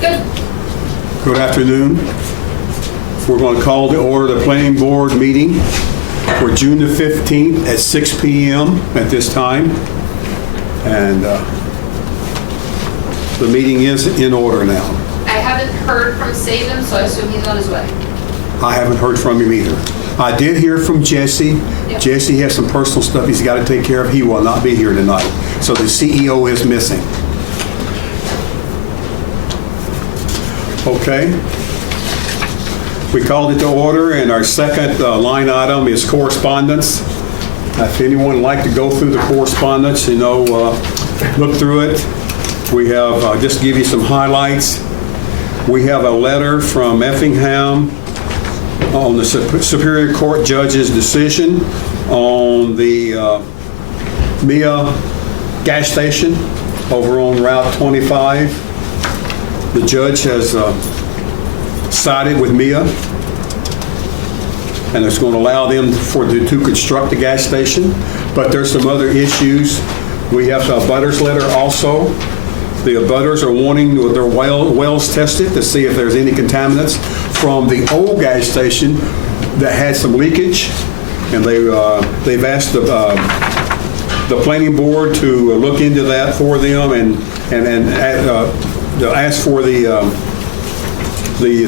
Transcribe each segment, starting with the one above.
Good. Good afternoon. We're going to call to order the planning board meeting for June the 15th at 6 p.m. at this time. And the meeting is in order now. I haven't heard from Saban, so I assume he's on his way. I haven't heard from him either. I did hear from Jesse. Yep. Jesse has some personal stuff he's got to take care of. He will not be here tonight. So the CEO is missing. Okay. We called it to order, and our second line item is correspondence. If anyone would like to go through the correspondence, look through it. We have, just to give you some highlights, we have a letter from Effingham on the Superior Court judge's decision on the Mia gas station over on Route 25. The judge has sided with Mia, and it's going to allow them to construct the gas station. But there's some other issues. We have a abutters letter also. The abutters are wanting their wells tested to see if there's any contaminants from the old gas station that had some leakage, and they've asked the planning board to look into that for them and ask for the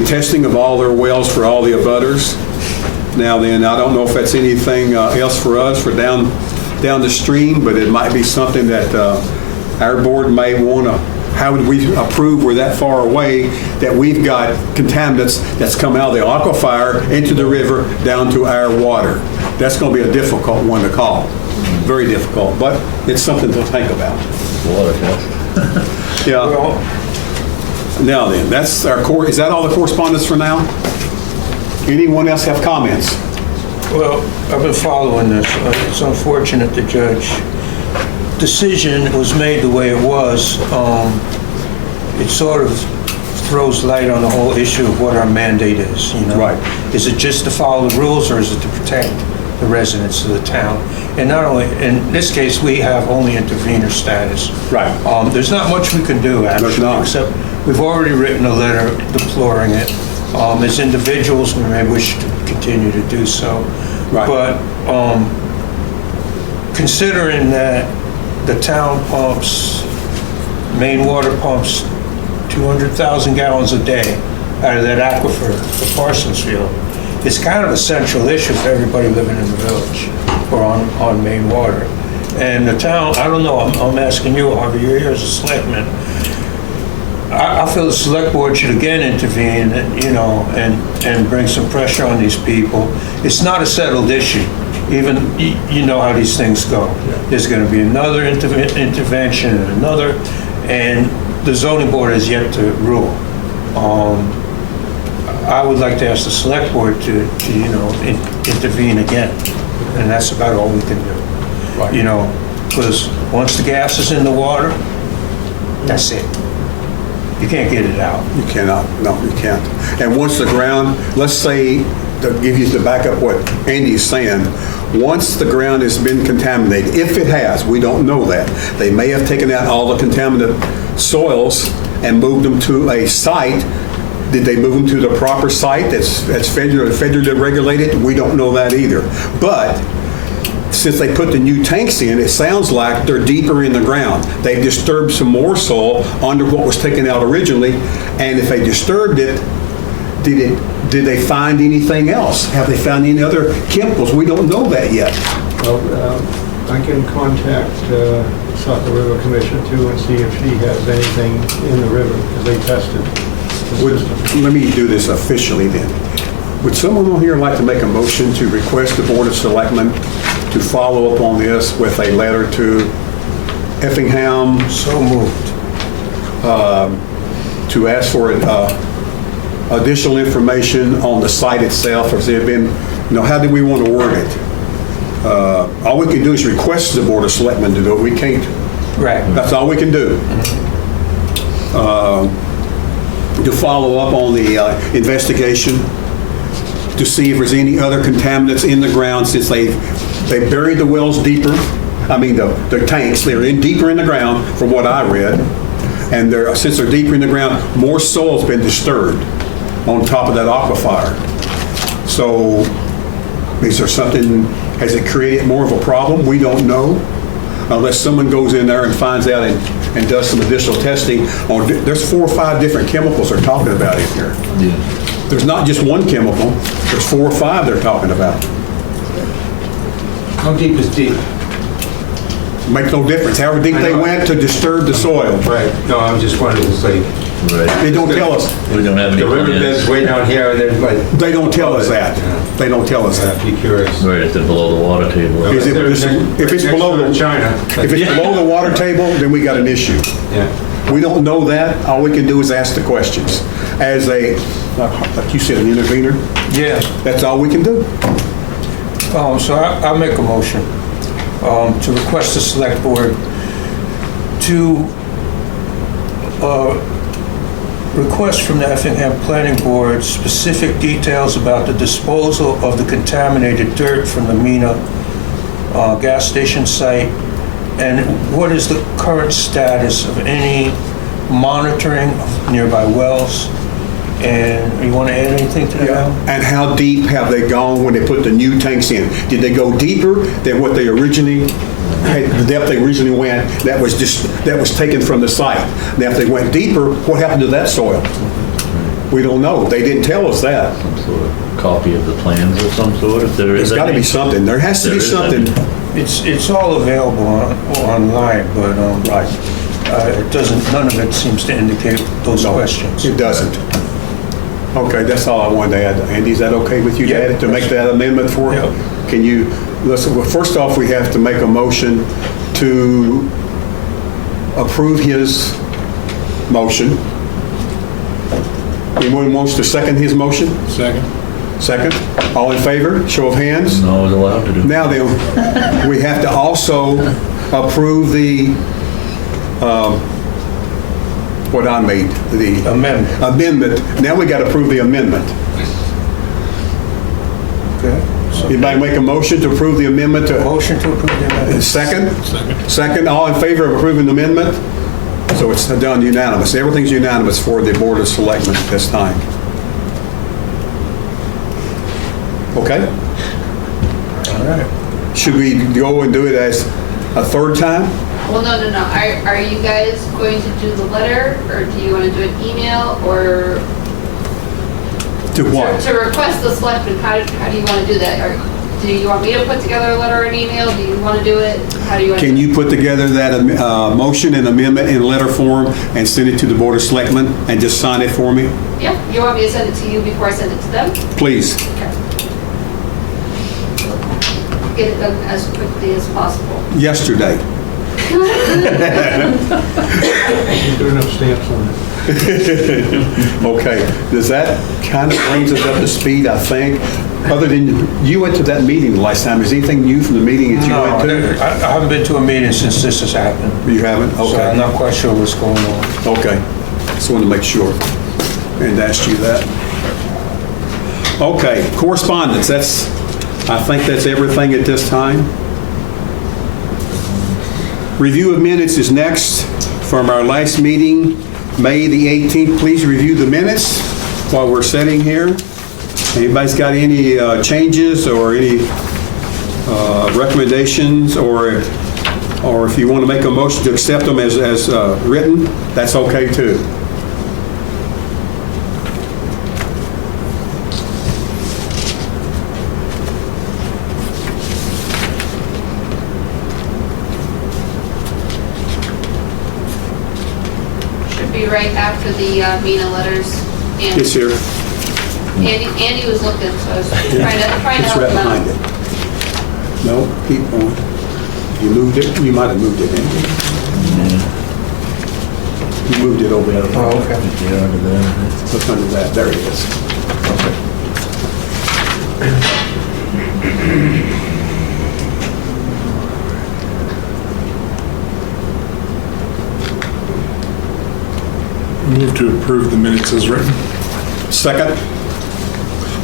testing of all their wells for all the abutters. Now then, I don't know if that's anything else for us for down the stream, but it might be something that our board may want to. How would we approve? We're that far away that we've got contaminants that's come out of the aquifer into the river down to our water. That's going to be a difficult one to call. Very difficult, but it's something to think about. Water test. Yeah. Now then, that's our core. Is that all the correspondence for now? Anyone else have comments? Well, I've been following this. It's unfortunate the judge decision was made the way it was. It sort of throws light on the whole issue of what our mandate is, Right. Is it just to follow the rules, or is it to protect the residents of the town? And not only, in this case, we have only intervener status. Right. There's not much we can do, There's not. actually, except we've already written a letter deploring it. As individuals, we may wish to continue to do so. Right. But considering that the town pumps, main water pumps 200,000 gallons a day out of that aquifer for Parsonsfield, it's kind of a central issue for everybody living in the village or on main water. And the town, I don't know, I'm asking you, Harvey, you're here as a selectman. I feel the select board should again intervene, and bring some pressure on these people. It's not a settled issue. Even, you know how these things go. There's going to be another intervention and another, and the zoning board has yet to rule. I would like to ask the select board to intervene again, and that's about all we can do. Right. Because once the gas is in the water, that's it. You can't get it out. You cannot. No, you can't. And once the ground, let's say, to give you the back up what Andy's saying, once the ground has been contaminated, if it has, we don't know that. They may have taken out all the contaminated soils and moved them to a site. Did they move them to the proper site that's federally regulated? We don't know that either. But since they put the new tanks in, it sounds like they're deeper in the ground. They've disturbed some more soil under what was taken out originally, and if they disturbed it, did they find anything else? Have they found any other chemicals? We don't know that yet. Well, I can contact Saco River Commission too and see if she has anything in the river, because they tested the system. Let me do this officially then. Would someone on here like to make a motion to request the Board of Selectmen to follow up on this with a letter to Effingham So moved. to ask for additional information on the site itself? Has there been, how do we want to word it? All we can do is request the Board of Selectmen to do it. We can't. Right. That's all we can do. To follow up on the investigation, to see if there's any other contaminants in the ground, since they buried the wells deeper. I mean, the tanks, they're deeper in the ground, from what I read. And since they're deeper in the ground, more soil's been disturbed on top of that aquifer. So is there something, has it created more of a problem? We don't know. Unless someone goes in there and finds out and does some additional testing on, there's 4 or 5 different chemicals they're talking about in here. Yeah. There's not just one chemical, there's 4 or 5 they're talking about. How deep is deep? Makes no difference, however deep they went to disturb the soil. Right, no, I'm just wondering, it's like, Right. They don't tell us, We don't have any the riverbed's plans. way down here, and then like... they don't tell us that. They don't tell us that. I'd be curious. Right, if they're below the water table. Is it- if it's below the- China. If it's below the water table, then we got an issue. Yeah. We don't know that, all we can do is ask the questions. As a, like you said, an intervener, Yeah. that's all we can do. So I'll make a motion to request the select board to request from the Effingham Planning Board specific details about the disposal of the contaminated dirt from the Mina gas station site, and what is the current status of any monitoring of nearby wells, and you want to add anything to that? And how deep have they gone when they put the new tanks in? Did they go deeper than what they originally, the depth they originally went, that was taken from the site? Now, if they went deeper, what happened to that soil? We don't know. They didn't tell us that. Some sort of copy of the plans of some sort, if there is There's got to any. be something. There has to be There is something. any. It's all available online, but it doesn't, none of it seems to indicate those questions. It doesn't. Okay, that's all I wanted to add. Andy, is that okay with you to Yeah. add it, to make that amendment for it? Yeah. Can you, listen, well, first off, we have to make a motion to approve his motion. Anyone wants to second his motion? Second. Second? All in favor? Show of hands? No, it's allowed to do. Now then, we have to also approve the, what I made, the Amendment. amendment. Now we got to approve the amendment. Okay. Anybody make a motion to approve the amendment to, Motion to approve the amendment. second? Second, all in favor of approving the amendment? So it's done unanimous. Everything's unanimous for the Board of Selectmen at this time. Okay? All right. Should we go and do it as a third time? Well, no. Are you guys going to do the letter, or do you want to do an email, or To what? to request the selectmen? How do you want to do that? Or do you want me to put together a letter or an email? Do you want to do it? How do you want to Can do it? you put together that motion and amendment in letter form and send it to the Board of Selectmen and just sign it for me? Yeah, you want me to send it to you before I send it to them? Please. Okay. Get it done as quickly as possible. Yesterday. Good enough stamps on it. Okay. Does that kind of brings us up to speed, I think? Other than, you went to that meeting the last time. Is anything new from the meeting that you No, went to? I haven't been to a meeting since this has happened. You haven't? So I'm Okay. not quite sure what's going on. Okay. Just wanted to make sure and asked you that. Okay, correspondence. I think that's everything at this time. Review of minutes is next from our last meeting, May the 18th. Please review the minutes while we're sitting here. Anybody's got any changes or any recommendations, or if you want to make a motion to accept them as written, that's okay too. Should be right after the Mina letters. And It's here. Andy was looking, so I was trying to It's help right him behind out. it. No, keep going. You moved it? You might have moved it, Andy. You moved it over there. Oh, okay. Yeah, under there. Look under that. There it is. Move to approve the minutes as written. Second.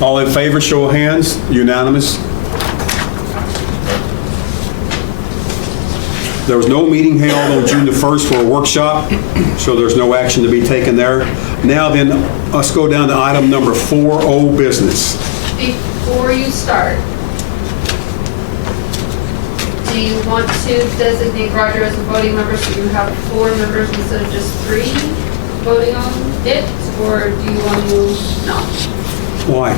All in favor, show of hands. Unanimous. There was no meeting held on June the 1st for a workshop, so there's no action to be taken there. Now then, let's go down to item number 4, old business. Before you start, do you want to designate Roger as a voting member so you have 4 members instead of just 3 voting on it? Or do you want to, no? Why?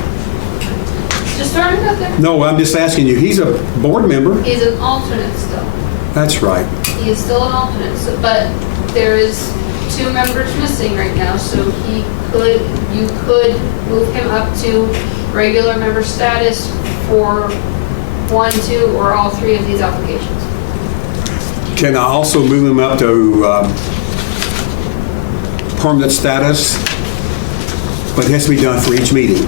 Just throwing it out there. No, I'm just asking you, he's a board member. He's an alternate still. That's right. He is still an alternate, but there is 2 members missing right now, so you could move him up to regular member status for 1, 2, or all 3 of these applications. Can I also move him up to permanent status? But it has to be done for each meeting.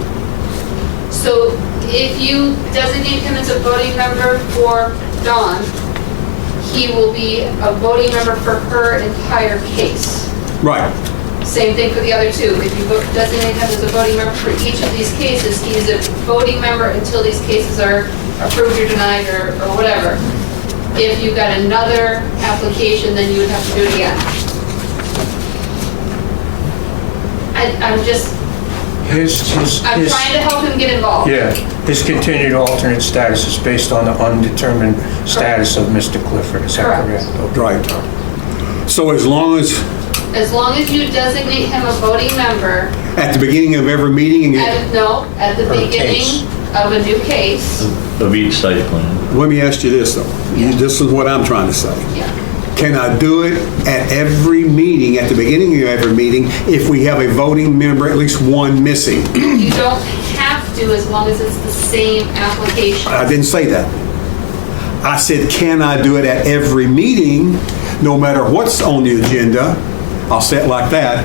So if you designate him as a voting member for Dawn, he will be a voting member for her entire case. Right. Same thing for the other 2. If you designate him as a voting member for each of these cases, he is a voting member until these cases are approved or denied or whatever. If you've got another application, then you would have to do it again. I'm just, I'm trying to help him get involved. Yeah, his continued alternate status is based on the undetermined status of Mr. Clifford, is that Correct. correct? Right. So as long as you designate him a voting member, at the beginning of every meeting, at the Or beginning case. of a new case, Of each site plan. let me ask you this though. This is what I'm trying to say. yeah. Can I do it at every meeting, at the beginning of every meeting, if we have a voting member, at least one missing? You don't have to as long as it's the same application. I didn't say that. I said, can I do it at every meeting, no matter what's on the agenda? I'll say it like that.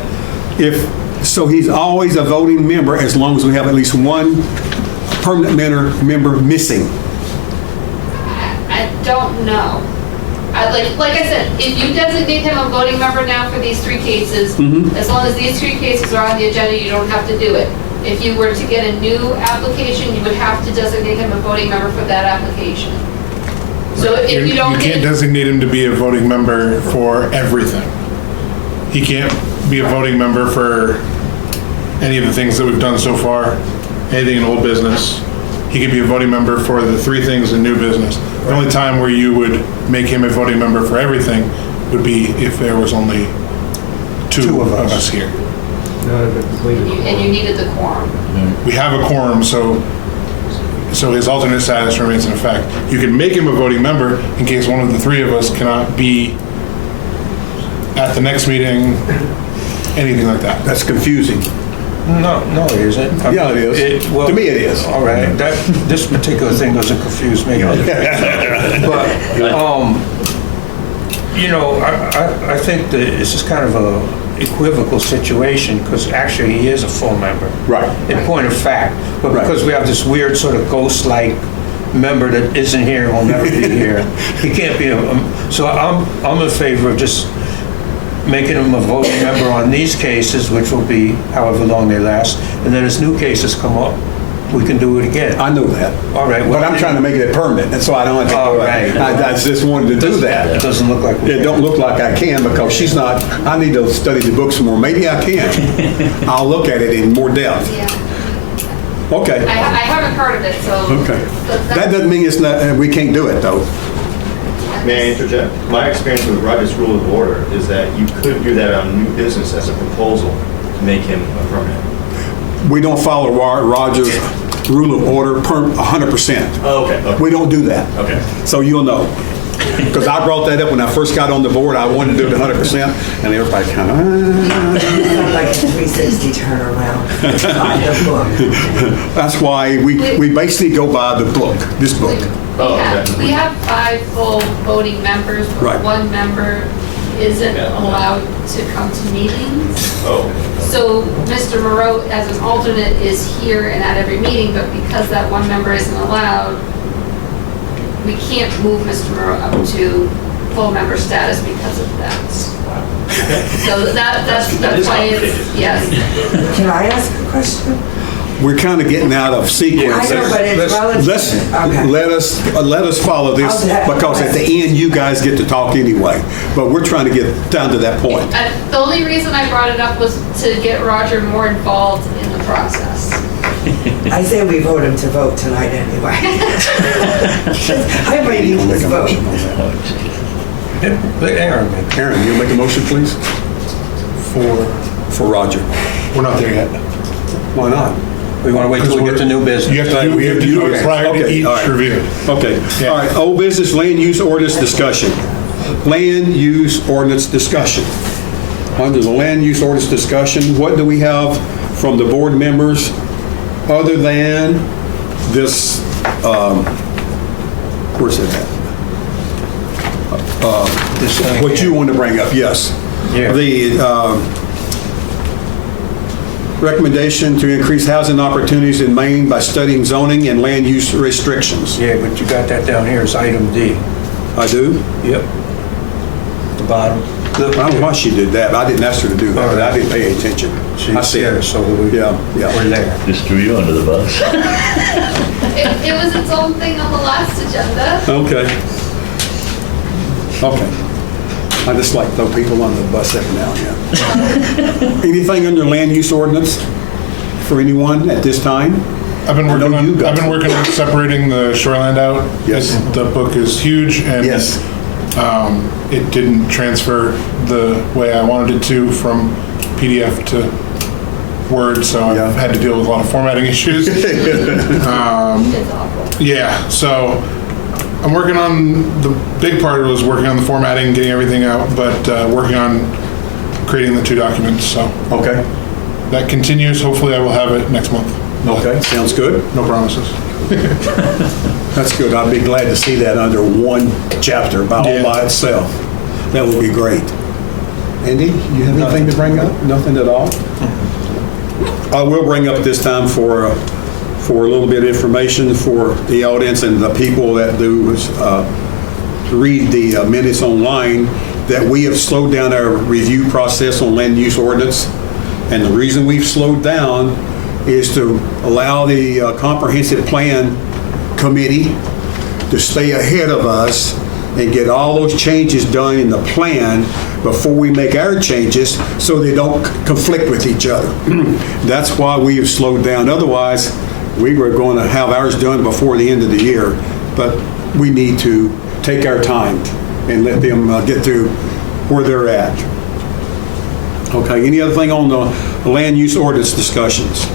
So he's always a voting member as long as we have at least one permanent member missing. I don't know. Like I said, if you designate him a voting member now for these 3 cases, Mm-hmm. as long as these 3 cases are on the agenda, you don't have to do it. If you were to get a new application, you would have to designate him a voting member for that application. So if you don't You can't get, designate him to be a voting member for everything. He can't be a voting member for any of the things that we've done so far, anything in old business. He could be a voting member for the 3 things in new business. The only time where you would make him a voting member for everything would be if there was only 2 of us here. Not if it completed. and you needed the quorum. We have a quorum, so his alternate status remains in effect. You can make him a voting member in case one of the 3 of us cannot be at the next meeting, anything like that. That's confusing. No, it isn't. I Yeah, it mean, is. well, To me, it is. All right, this particular thing doesn't confuse me. But, I think that this is kind of a equivocal situation, because actually he is a full member. Right. In point of fact, but Right. because we have this weird sort of ghost-like member that isn't here and will never be here, he can't be so I'm in favor of just making him a voting member on these cases, which will be however long they last, and then as new cases come up, we can do it again. I know that. All right. But I'm trying to make it permanent, and so I don't have to. All right. I just wanted to do It that. doesn't look like we It don't look like I can because she's not, I need to study the books more. Maybe I can. I'll look at it in more depth. Yeah. Okay. I haven't heard of it, so. Okay. That doesn't mean it's not, we can't do it though. May I interject? My experience with Roger's rule of order is that you could do that on new business as a proposal to make him a permanent. We don't follow Roger's rule of order 100%. Oh, okay. We don't do that. Okay. So you'll know. Because I brought that up when I first got on the board. I wanted to do it 100%, and everybody kind of, Sounds like a 360 turnaround. By the book. That's why we basically go by the book, this book. Oh, okay. We have 5 full voting members, but Right. 1 member isn't allowed to come to meetings. Oh, So Mr. Moreau, as an alternate, is here and at every meeting, but because that 1 member isn't allowed, we can't move Mr. Moreau up to full member status because of that. So that's That is why it's, complicated. yes. Can I ask a question? we're kind of getting out of sequence. I know, but it's relative. Let's, Okay. let us follow this, I'll- because at the end, you guys get to talk anyway. But we're trying to get down to that point. The only reason I brought it up was to get Roger more involved in the process. I say we vote him to vote tonight anyway. I might need Make this a vote. motion on that. Let Aaron make it. Aaron, you make a motion, please, for Roger. We're not there yet. Why not? We want to wait till we get to new business. You have to do it Okay, prior to okay, each all right. review. Okay, Yeah. all right, old business, land use ordinance discussion. Land use ordinance discussion. Under the land use ordinance discussion, what do we have from the board members other than this, where's it at? This thing What you here. want to bring up, yes. Yeah. The recommendation to increase housing opportunities in Maine by studying zoning and land use restrictions. Yeah, but you got that down here as item D. I do? Yep. The bottom. I don't know why she did that, but I didn't ask her to do that, but I didn't pay attention. I She's see there, it. so we, Yeah, yeah. we're there. Just threw you under the bus. It was its own thing on the last agenda. Okay. Okay. I just like throw people on the bus every now and then. Anything under land use ordinance for anyone at this time? I've been I know working you on, got I've been some. working on separating the shoreland out. Yes. The book is huge and Yes. it didn't transfer the way I wanted it to from PDF to Word, so Yeah. I've had to deal with a lot of formatting issues. It's awful. Yeah, so I'm working on, the big part was working on the formatting, getting everything out, but working on creating the 2 documents, so Okay, that continues. Hopefully I will have it next month. okay, sounds good. No promises. That's good. I'd be glad to see that under one chapter all Yeah. by itself. That would be great. Andy, you have anything to bring up? Nothing at all? I will bring up this time for a little bit of information for the audience and the people that do read the minutes online, that we have slowed down our review process on land use ordinance. And the reason we've slowed down is to allow the comprehensive plan committee to stay ahead of us and get all those changes done in the plan before we make our changes, so they don't conflict with each other. That's why we have slowed down. Otherwise, we were going to have ours done before the end of the year, but we need to take our time and let them get through where they're at. Okay, any other thing on the land use ordinance discussions?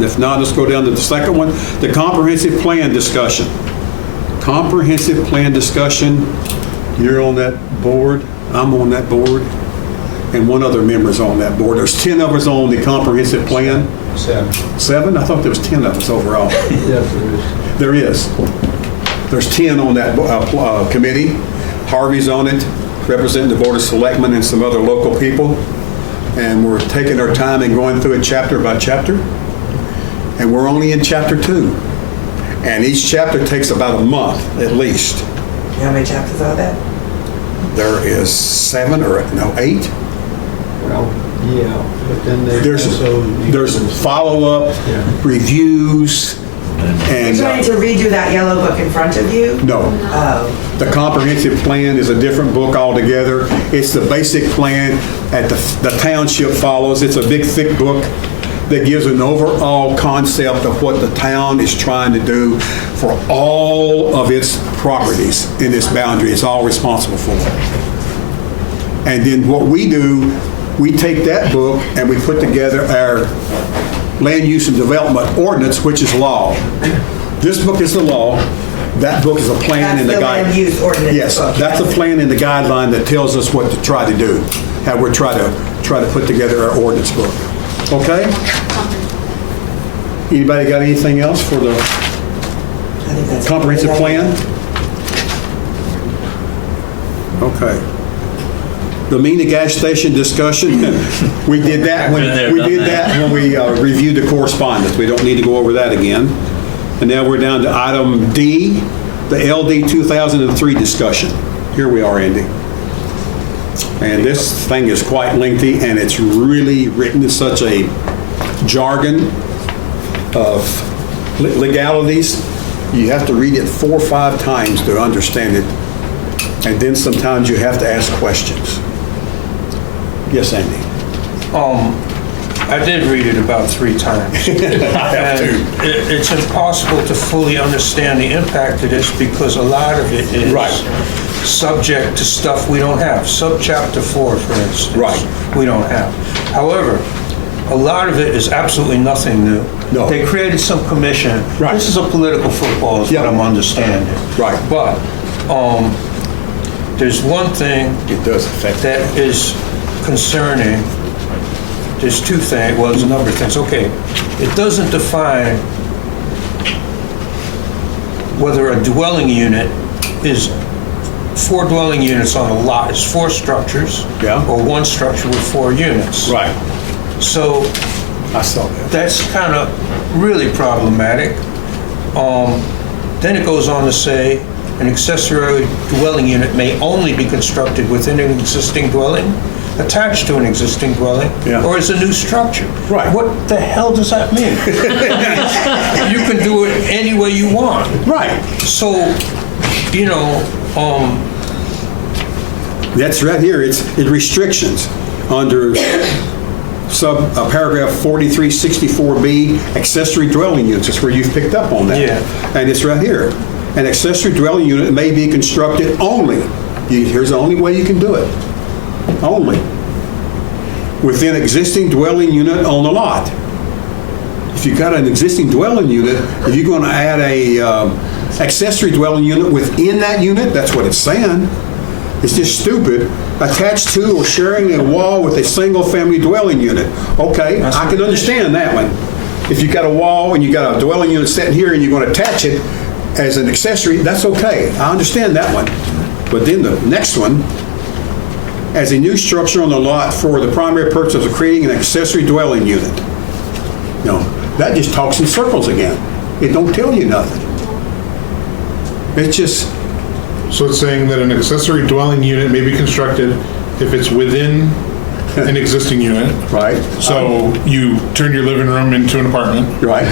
If not, let's go down to the second one, the comprehensive plan discussion. Comprehensive plan discussion, you're on that board, I'm on that board, and one other member's on that board. There's 10 of us on the comprehensive plan. 7. 7? I thought there was 10 of us overall. Yes, there is. There is. There's 10 on that committee. Harvey's on it, representing the Board of Selectmen and some other local people. And we're taking our time and going through it chapter by chapter. And we're only in chapter 2. And each chapter takes about a month at least. How many chapters are there? There is 7 or 8. Well, yeah, but then they also... There's follow-up, Yeah. reviews, You're and, trying to redo that yellow book in front of you? no. Oh, The comprehensive plan is a different book altogether. It's the basic plan that the township follows. It's a big, thick book that gives an overall concept of what the town is trying to do for all of its properties in its boundary. It's all responsible for. And then what we do, we take that book and we put together our land use and development ordinance, which is law. This book is the law. That book is a plan and the That's the guide. land use ordinance Yes, book. that's a plan and the guideline that tells us what to try to do, how we're trying to put together our ordinance book. Okay? Anybody got anything else for the I think that's... a comprehensive good plan? idea. Okay. The Mina gas station discussion, we did that when Been there, we done did that. that when we reviewed the correspondence. We don't need to go over that again. And now we're down to item D, the LD 2003 discussion. Here we are, Andy. And this thing is quite lengthy, and it's really written in such a jargon of legalities, you have to read it 4 or 5 times to understand it. And then sometimes you have to ask questions. Yes, Andy? I did read it about 3 times. And it's impossible to fully understand the impact of this because a lot of it is Right. subject to stuff we don't have. Subchapter 4, for instance. Right. We don't have. However, a lot of it is absolutely nothing new. No. They created some commission. Right. This is a political football is Yeah. what I'm understanding. Right. But there's one thing It does affect that is concerning. There's 2 things, well, there's a number of things. Okay, it doesn't define whether a dwelling unit is 4 dwelling units on a lot, is 4 structures. Yeah. Or 1 structure with 4 units. Right. So I saw that. that's kind of really problematic. Then it goes on to say, an accessory dwelling unit may only be constructed within an existing dwelling, attached to an existing dwelling, Yeah. or as a new structure. Right. What the hell does that mean? You can do it any way you want. Right. So, you know, That's right here. It's restrictions under paragraph 4364B, accessory dwelling units. That's where you've picked up on that. Yeah. And it's right here. An accessory dwelling unit may be constructed only. Here's the only way you can do it. Only. Within existing dwelling unit on the lot. If you've got an existing dwelling unit, if you're going to add a accessory dwelling unit within that unit, that's what it's saying. It's just stupid. Attached to or sharing a wall with a single-family dwelling unit. Okay, I can understand that one. If you've got a wall and you've got a dwelling unit sitting here and you're going to attach it as an accessory, that's okay. I understand that one. But then the next one, as a new structure on the lot for the primary purpose of creating an accessory dwelling unit. No, that just talks in circles again. It don't tell you nothing. It's just, So it's saying that an accessory dwelling unit may be constructed if it's within an existing unit. right? So you turn your living room into an apartment. Right,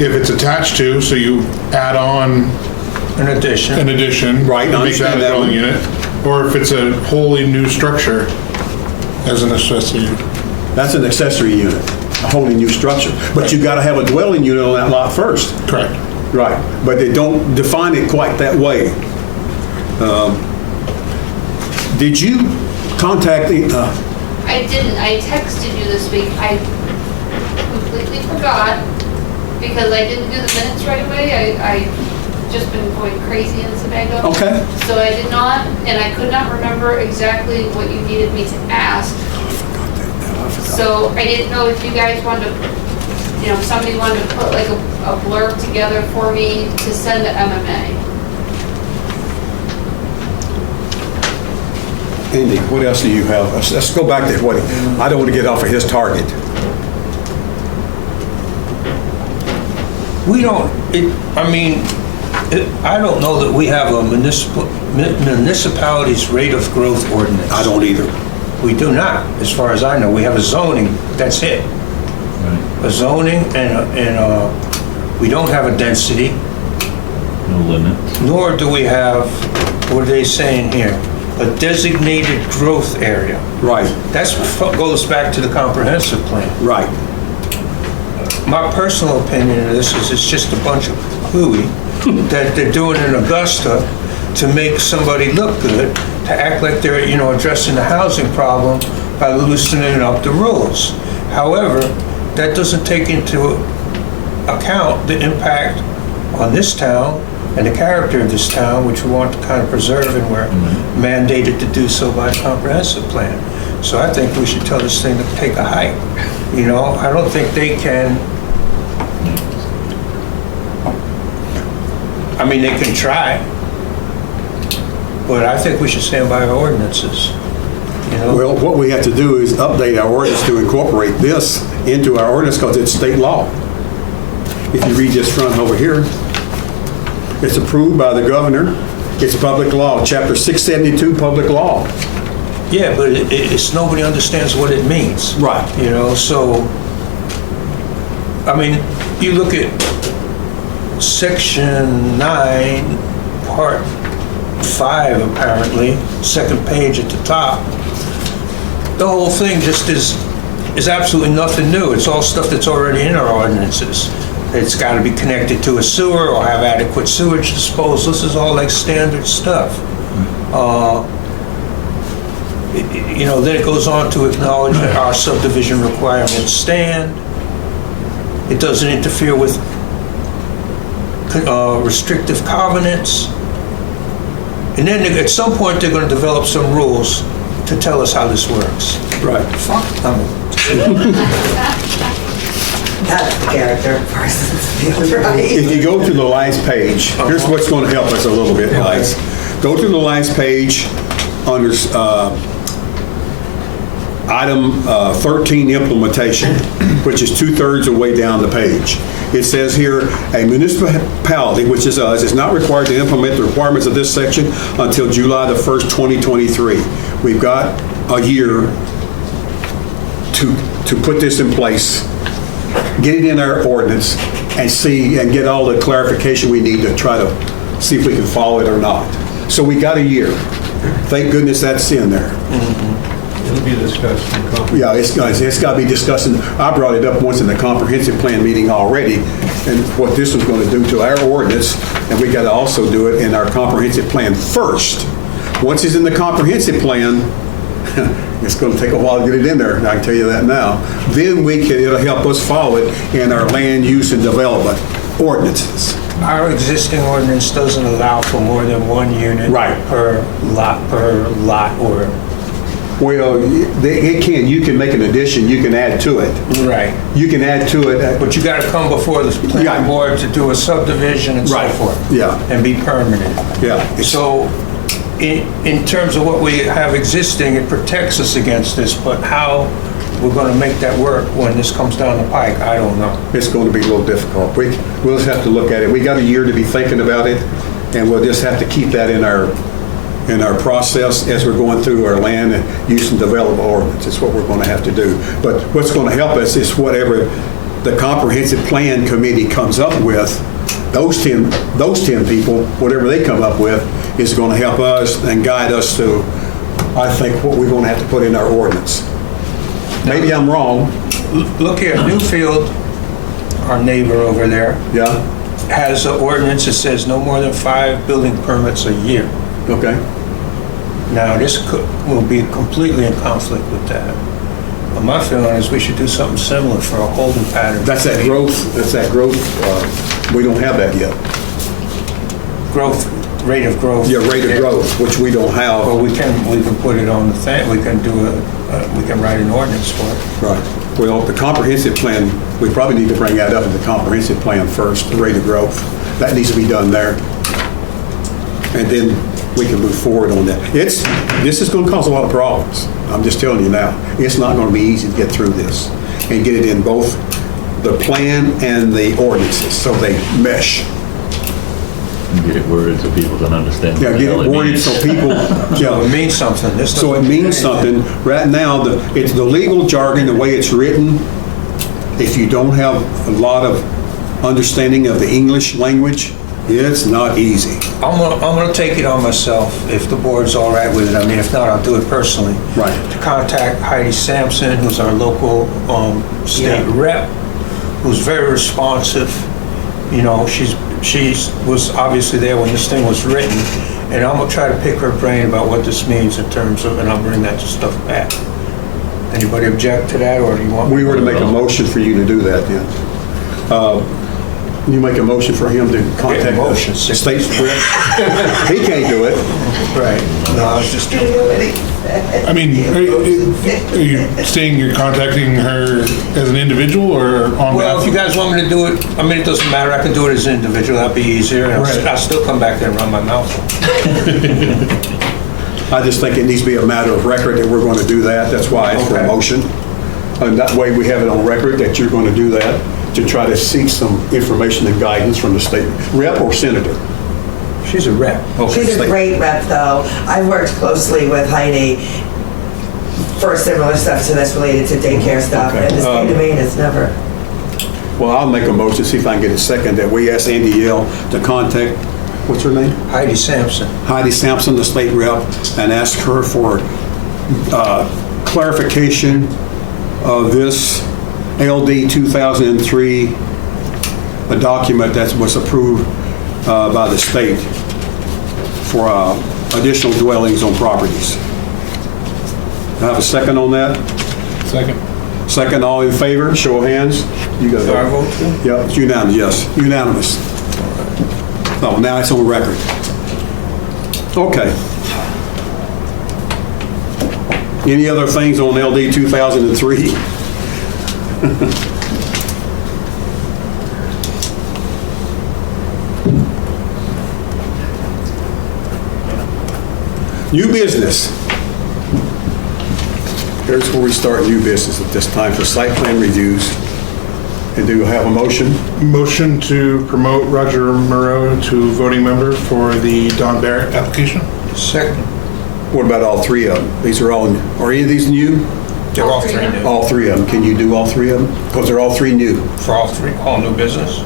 If it's attached to, so you add on in addition. an addition. Right, I to make that understand a that dwelling one. unit. Or if it's a wholly new structure as an accessory. that's an accessory unit, a wholly new structure. But you got to have a dwelling unit on that lot first. Correct. Right, but they don't define it quite that way. Did you contact the, I didn't. I texted you this week. I completely forgot because I didn't do the minutes right away. I just been going crazy in Sebago. okay, So I did not, and I could not remember exactly what you needed me to ask. So I didn't know if you guys wanted to, you know, somebody wanted to put like a blurb together for me to send to MMA. Andy, what else do you have? Let's go back to what, I don't want to get off of his target. We don't, I don't know that we have a municipality's rate of growth ordinance. I don't either. We do not, as far as I know. We have a zoning, that's it. A zoning and we don't have a density, No limit. nor do we have, what are they saying here? A designated growth area. Right, That's what goes back to the comprehensive plan. right. My personal opinion of this is it's just a bunch of hooey that they're doing in Augusta to make somebody look good, to act like they're, you know, addressing the housing problem by loosening up the rules. However, that doesn't take into account the impact on this town and the character of this town, which we want to kind of preserve, and we're mandated to do so by the comprehensive plan. So I think we should tell this thing to take a hike. You know, I don't think they can, I mean, they can try, but I think we should stand by our ordinances, you know? Well, what we have to do is update our ordinance to incorporate this into our ordinance because it's state law. If you read this front over here, it's approved by the governor. It's public law, chapter 672, public law. Yeah, but it's, nobody understands what it means. Right. You know, so I mean, you look at section 9, part 5, apparently, second page at the top. The whole thing just is absolutely nothing new. It's all stuff that's already in our ordinances. It's got to be connected to a sewer or have adequate sewage disposal. This is all like standard stuff. You know, then it goes on to acknowledge that our subdivision requirements stand. It doesn't interfere with restrictive covenants. And then at some point, they're going to develop some rules to tell us how this works. Right. Fuck them. That's the character of Parsons Field, right? If you go to the last page, here's what's going to help us a little bit, guys. Go to the last page under item 13, implementation, which is 2/3 of the way down the page. It says here, a municipality, which is us, is not required to implement the requirements of this section until July the 1st, 2023. We've got a year to put this in place, get it in our ordinance, and see, and get all the clarification we need to try to see if we can follow it or not. So we got a year. Thank goodness that's in there. It'll be discussed in conference. Yeah, it's got to be discussed. I brought it up once in the comprehensive plan meeting already, and what this was going to do to our ordinance, and we got to also do it in our comprehensive plan first. Once it's in the comprehensive plan, it's going to take a while to get it in there, I can tell you that now. Then it'll help us follow it in our land use and development ordinances. Our existing ordinance doesn't allow for more than one unit Right. per lot or... Well, it can. You can make an addition. You can add to it. Right. You can add to it. But you got to come before the planning Yeah. board to do a subdivision and so Right. forth. Yeah. And be permanent. Yeah. So in terms of what we have existing, it protects us against this, but how we're going to make that work when this comes down the pike, I don't know. It's going to be a little difficult. We'll just have to look at it. We got a year to be thinking about it, and we'll just have to keep that in our process as we're going through our land use and development ordinance. It's what we're going to have to do. But what's going to help us is whatever the comprehensive plan committee comes up with. Those 10 people, whatever they come up with, is going to help us and guide us to, I think, what we're going to have to put in our ordinance. Maybe I'm wrong. Look here, Newfield, our neighbor over there, Yeah? has an ordinance that says no more than 5 building permits a year. Okay. Now, this will be completely in conflict with that. But my feeling is we should do something similar for a holding pattern. That's that growth. We don't have that yet. Rate of growth. Yeah, rate of growth, which we don't have. Well, we can put it on the thing, we can write an ordinance for it. Right. Well, the comprehensive plan, we probably need to bring that up in the comprehensive plan first, the rate of growth. That needs to be done there. And then we can move forward on that. This is going to cause a lot of problems. I'm just telling you now. It's not going to be easy to get through this and get it in both the plan and the ordinances so they mesh. Get it worded so people can understand. Yeah, what the get hell it worded means. so people, So it means something. This So it doesn't mean means anything. something. Right now, it's the legal jargon, the way it's written. If you don't have a lot of understanding of the English language, it's not easy. I'm gonna take it on myself if the board's all right with it. I mean, if not, I'll do it personally. Right. To contact Heidi Sampson, who's our local state rep, who's very responsive. You know, she was obviously there when this thing was written, and I'm gonna try to pick her brain about what this means in terms of, and I'll bring that stuff back. Anybody object to that, or do you want? We were to make a motion for you to do that then. You make a motion for him to contact motion. the state rep. He can't do it. Right. No, I was just. I mean, are you saying you're contacting her as an individual or on Well, if you behalf guys want me to do it, I mean, it doesn't matter. I can do it as an individual. That'd be easier. And Right. I'll still come back there and run my mouth. I just think it needs to be a matter of record that we're going to do that. That's why it's for a Okay. motion. And that way we have it on record that you're going to do that, to try to seek some information and guidance from the state rep or senator. She's a rep. Okay, She's a state- great rep, though. I've worked closely with Heidi for similar stuff to this related to daycare stuff, Okay. and the state of Maine has never Well, I'll make a motion, see if I can get a second, that we ask Andy Yell to contact, what's her name? Heidi Sampson. Heidi Sampson, the state rep, and ask her for clarification of this LD 2003, a document that was approved by the state for additional dwellings on properties. I have a second on that? Second. Second, all in favor, show of hands. You got Do I vote too? Yeah, it's unanimous, yes, unanimous. Oh, now it's on record. Okay. Any other things on LD 2003? New business. Here's where we start new business at this time for site plan reviews. And do you have a motion? Motion to promote Roger Moreau to voting member for the Don Barrett application. Second. What about all three of them? These are any of these new? They're all three new. All three of them. Can you do all three of them? Because they're all three new. For all three, all new business?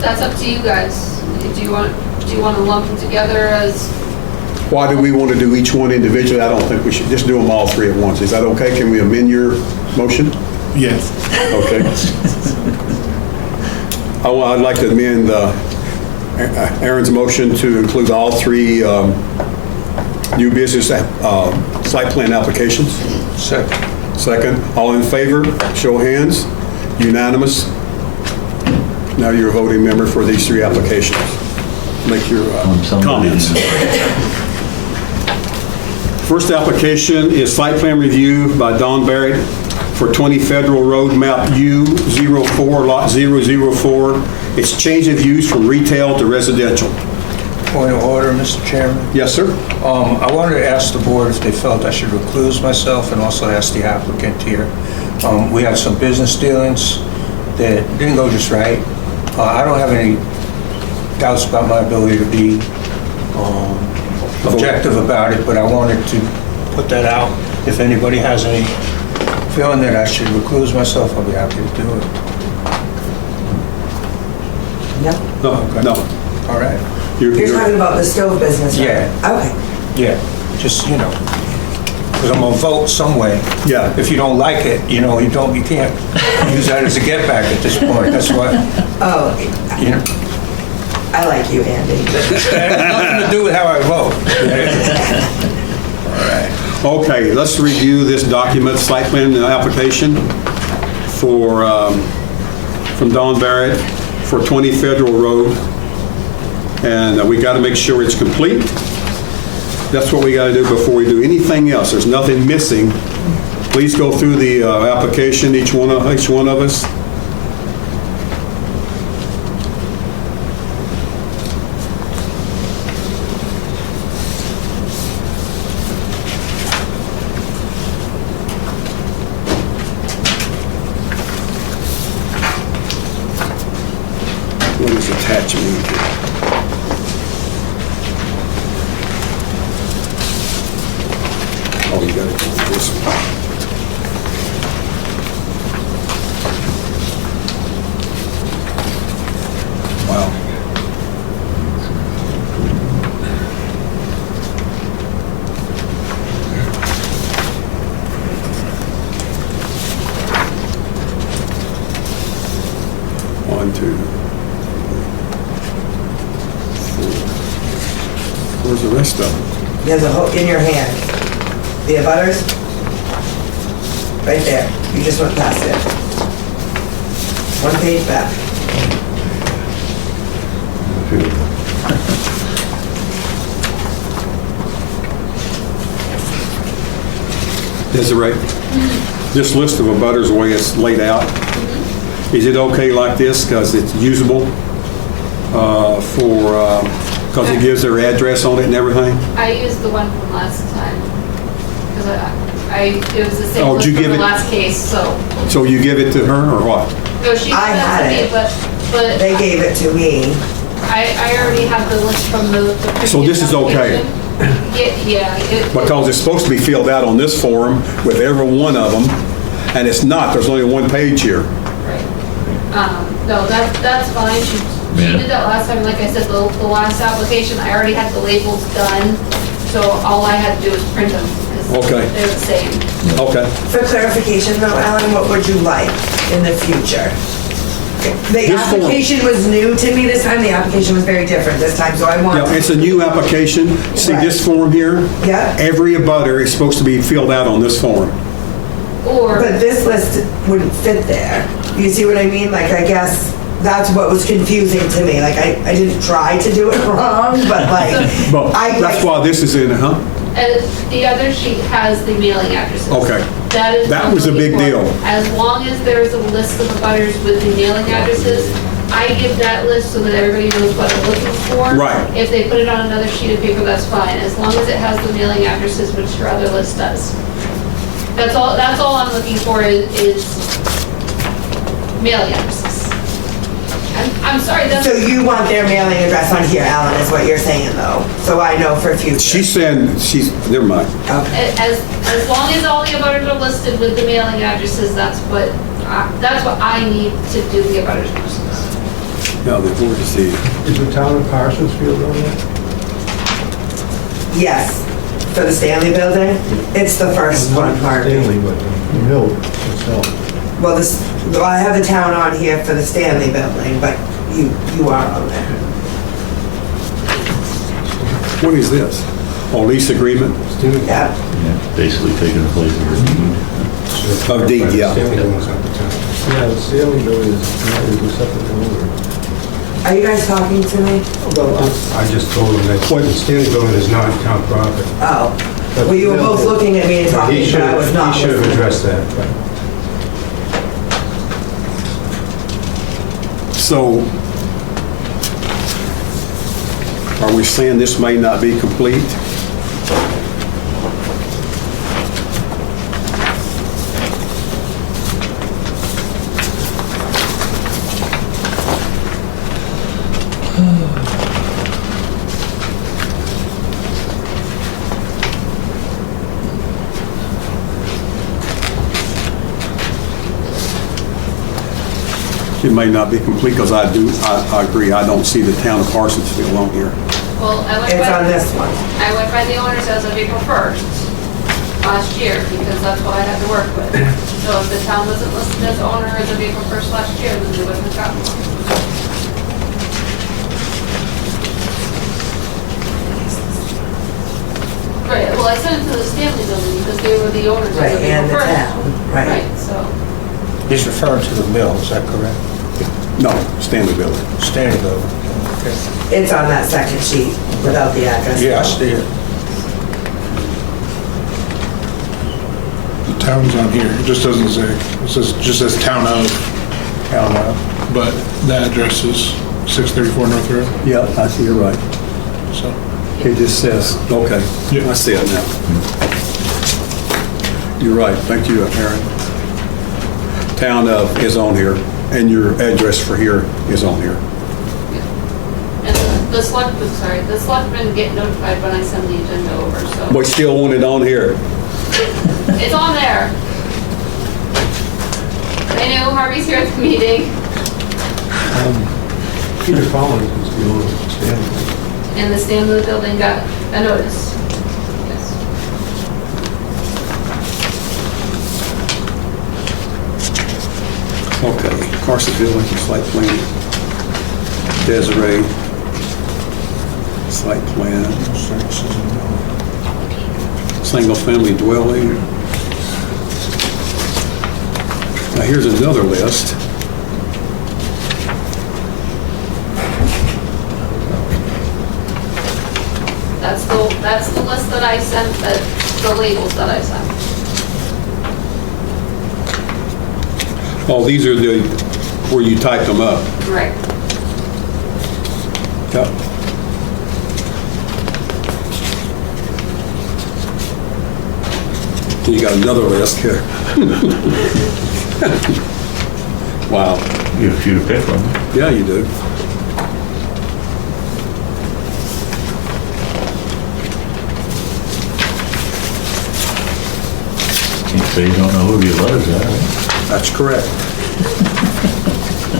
That's up to you guys. Do you want to lump them together as, Why do we want to do each one individually? I don't think we should just do them all three at once. Is that okay? Can we amend your motion? Yes. Okay. I'd like to amend Aaron's motion to include all three new business site plan applications. Second. Second, all in favor, show of hands, unanimous. Now you're a voting member for these three applications. Make your comments. First application is site plan review by Don Barrett for 20 Federal Road, map U04, lot 004. It's change of use from retail to residential. Point of order, Mr. Chairman. Yes, sir? I wanted to ask the board if they felt I should recluse myself and also ask the applicant here. We have some business dealings that didn't go just right. I don't have any doubts about my ability to be objective about it, but I wanted to put that out. If anybody has any feeling that I should recluse myself, I'll be happy to do it. No? No. All right? You're talking about the stove business, right? Yeah. Okay. Yeah, just, because I'm gonna vote some way. Yeah. If you don't like it, you can't use that as a get back at this point. That's what, Oh, I like you, Andy. that has nothing to do with how I vote. Okay, let's review this document, site plan application from Don Barrett for 20 Federal Road. And we got to make sure it's complete. That's what we got to do before we do anything else. There's nothing missing. Please go through the application, each one of us. What is attachment here? Oh, you got it this one. Wow. One, two, four. Where's the rest of them? There's a hook in your hand. The abutters? Right there. You just went past it. One page back. Desiree, this list of abutters, the way it's laid out, is it okay like this because it's usable because it gives their address on it and everything? I used the one from last time, because it was the same Oh, list did you from give the it- last case, so. So you give it to her or what? No, she I had sent it to me, it. but They gave it to me. I already have the list from the previous So this is okay? application. Yeah. Because it's supposed to be filled out on this form with every one of them, and it's not. There's only one page here. Right. No, that's fine. She Yeah. did that last time. Like I said, the last application, I already had the labels done. So all I had to do was print them. 'Cause Okay. they're the same. Okay. For clarification though, Alan, what would you like in the future? The This form. application was new to me this time, the application was very different this time, so I want. Yeah, it's a new application. See this form here? Yeah. Every abutter is supposed to be filled out on this form. Or, But this list wouldn't fit there. You see what I mean? Like, I guess that's what was confusing to me. Like, I didn't try to do it wrong, but like, But I that's like, why this is in it, huh? the other sheet has the mailing addresses. Okay. That is. That what was a I'm big looking for. deal. As long as there's a list of abutters with the mailing addresses, I give that list so that everybody knows what I'm looking for. Right. If they put it on another sheet of paper, that's fine, as long as it has the mailing addresses, which your other list does. That's all I'm looking for is mailing addresses. I'm sorry, that's. so you want their mailing address on here, Alan, is what you're saying though, so I know for future. She's saying, never mind. Okay. As long as all the abutters are listed with the mailing addresses, that's what I need to do the abutters notices. No, they've already seen. Is the town of Parsonsfield on there? Yes, for the Stanley Building, it's the first one, Mark. Stanley, but the mill itself. Well, I have the town on here for the Stanley Building, but you are on there. What is this? Oh, lease agreement? Stanley. Yeah. Yeah, basically taking the place of the deed. Of deed, yeah. Stanley Building's up the town. Yeah, the Stanley building is a separate owner. Are you guys talking to me? Well, I just told him that the Stanley Building is not town property. Oh. Well, you were both looking at me and He talking, should but I was not he should have listening. addressed that, but So, are we saying this may not be complete? It may not be complete because I agree, I don't see the town of Parsonsville on here. Well, It's on this one. I went by the owners as of April 1st last year, because that's what I had to work with. So if the town wasn't listed as owner as of April 1st last year, then they wouldn't have gotten one. Right, well, I sent it to the Stanley Building because they were the owners Right, as of and the April 1st. town, right. Right, so, He's referring to the mill, is that correct? No, Stanley Building. Stanley Building. Okay. It's on that second sheet without the address. Yeah, I see it. The town's on here, it just doesn't say, it says, just says town of, Town of. but the address is 634 North Road, Yeah, I see, you're right. so. It just says, okay, Yeah. I see it now. You're right, thank you, Aaron. Town of is on here, and your address for here is on here. and the selectmen get notified when I send the agenda over, so. We still want it on here. It's on there. I know Harvey's here at the meeting, Peter Collins is the owner of Stanley. and the Stanley Building got a notice. Yes. Okay, Carsonville, Lincoln site plan. Desiree, site plan. Single-family dwelling. Now, here's another list. That's the list that I sent, the labels that I sent. Oh, these are the, where you type them up. Right. Yep. You got another list here. Wow. You have a few to pick from. Yeah, you do. Can't say you don't know who your letters are. That's correct.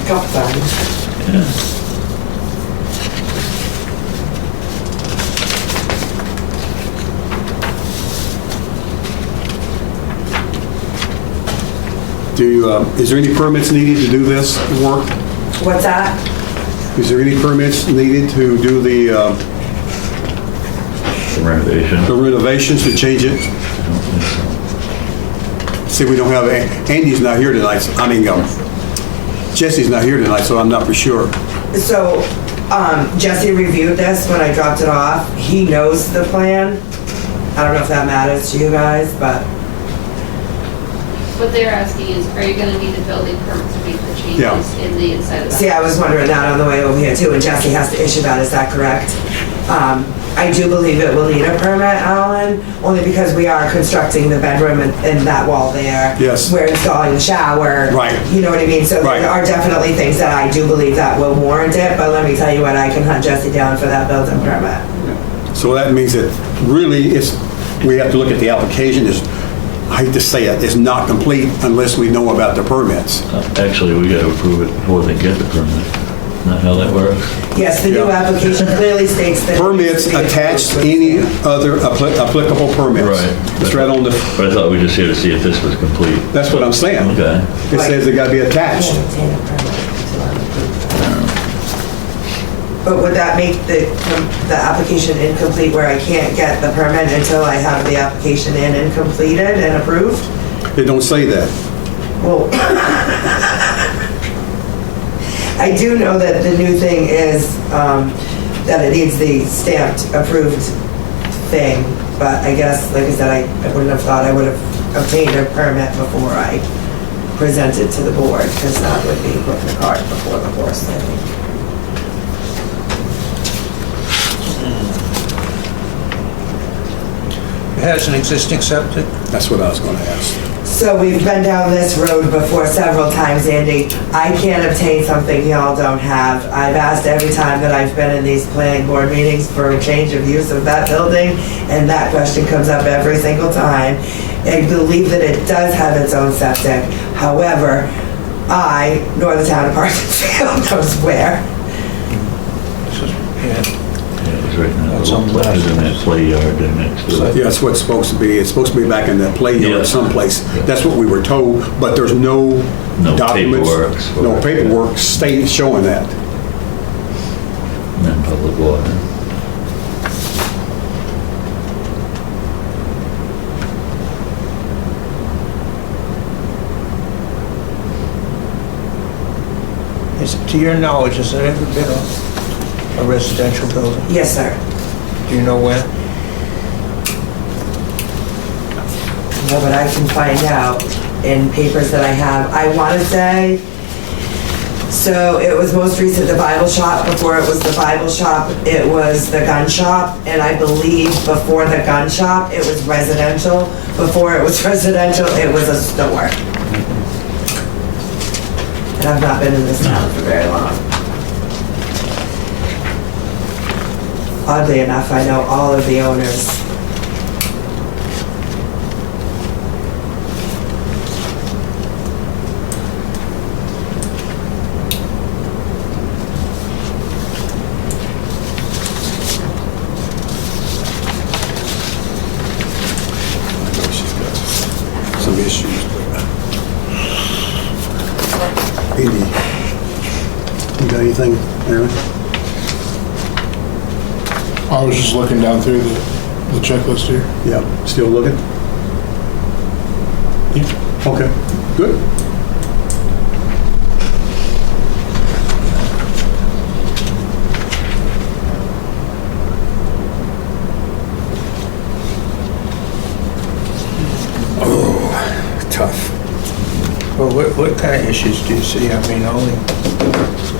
Couple times. Yeah. Is there any permits needed to do this work? What's that? Is there any permits needed to do the The renovation. renovations to change it? I don't think so. See, we don't have, Andy's not here tonight, Jesse's not here tonight, so I'm not for sure. So, Jesse reviewed this when I dropped it off. He knows the plan. I don't know if that matters to you guys, but What they're asking is, are you gonna need a building permit to make the Yeah. changes in the inside of the house? see, I was wondering that on the way over here too, and Jesse has to issue that, is that correct? I do believe it will need a permit, Alan, only because we are constructing the bedroom and that wall there. Yes. We're installing the shower. Right. You know what I mean? So Right. there are definitely things that I do believe that will warrant it, but let me tell you what, I can hunt Jesse down for that building permit. So that means that really we have to look at the application is, I hate to say it, is not complete unless we know about the permits. Actually, we gotta approve it before they get the permit. Isn't that how that works? Yes, the new Yeah. application clearly states that. Permits attached to any other applicable permits. Right. It's right on the, But I thought we were just here to see if this was complete. that's what I'm saying. Okay. It says it gotta be attached. Can't obtain a permit until I'm approved. But would that make the application incomplete where I can't get the permit until I have the application in and completed and approved? It don't say that. Well, I do know that the new thing is that it needs the stamped approved thing, but I guess, like I said, I wouldn't have thought I would have obtained a permit before I presented to the board, because that would be putting the cart before the horse, I think. It has an existing septic? That's what I was gonna ask. So we've been down this road before several times, Andy. I can't obtain something y'all don't have. I've asked every time that I've been in these planning board meetings for a change of use of that building, and that question comes up every single time. I believe that it does have its own septic. However, I, nor the town of Parsonsfield knows where. This is- Yeah. Yeah, it was right now. That's on the left. It was in that play yard there next to it. Yeah, that's what it's supposed to be. It's supposed to be back in that play Yeah. yard someplace. Yeah. That's what we were told, but there's no No documents. paperwork for No it. paperwork showing that. And then public water. To your knowledge, has there ever been a residential building? Yes, sir. Do you know when? No, but I can find out in papers that I have. I want to say, so it was most recent the Bible shop. Before it was the Bible shop, it was the gun shop. And I believe before the gun shop, it was residential. Before it was residential, it was a store. And I've not been in this town for very long. Oddly enough, I know all of the owners. I know she's got some issues, but. Andy, you got anything, Aaron? I was just looking down through the checklist here. Yeah, still looking? Okay, good. Oh, tough. Well, what kind of issues do you see? I mean, only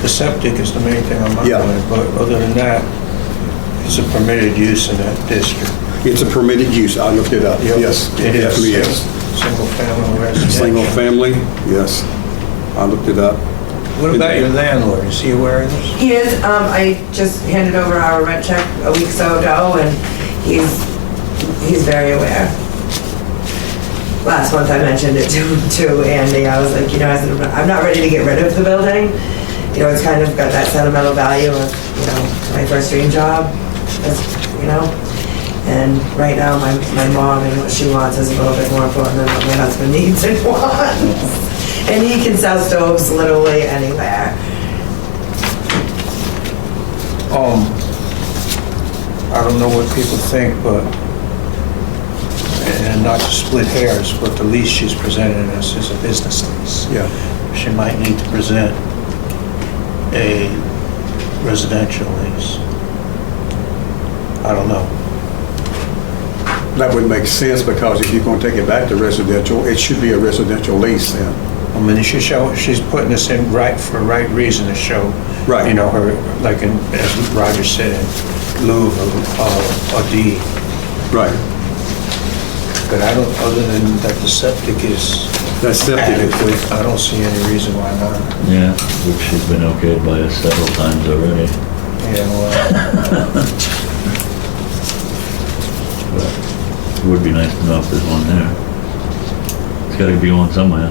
the septic is the main thing on my Yeah. mind, but other than that, it's a permitted use in that district. It's a permitted use, I looked it up, Yep, yes. it is. Definitely is. Single family residential. Single family, yes, I looked it up. What about your landlord? Is he aware of this? He is, I just handed over our rent check a week or so ago, and he's very aware. last month I mentioned it to Andy. I was like, I said, I'm not ready to get rid of the building. It's kind of got that sentimental value of, my first dream job, and right now my mom and what she wants is a little bit more important than what my husband needs and wants. And he can sell stoves literally anywhere. I don't know what people think, but, and not to split hairs, but the lease she's presenting us is a business lease. Yeah. She might need to present a residential lease. I don't know. That would make sense, because if you're going to take it back to residential, it should be a residential lease then. I mean, she's putting this in for a right reason to show, Right. her, like as Roger said, in lieu of a deed. Right. But I don't, other than that the septic is That's septic. adequate, I don't see any reason why not. Yeah, which she's been okayed by us several times already. Yeah, well, But it would be nice to know if there's one there. It's gotta be one somewhere.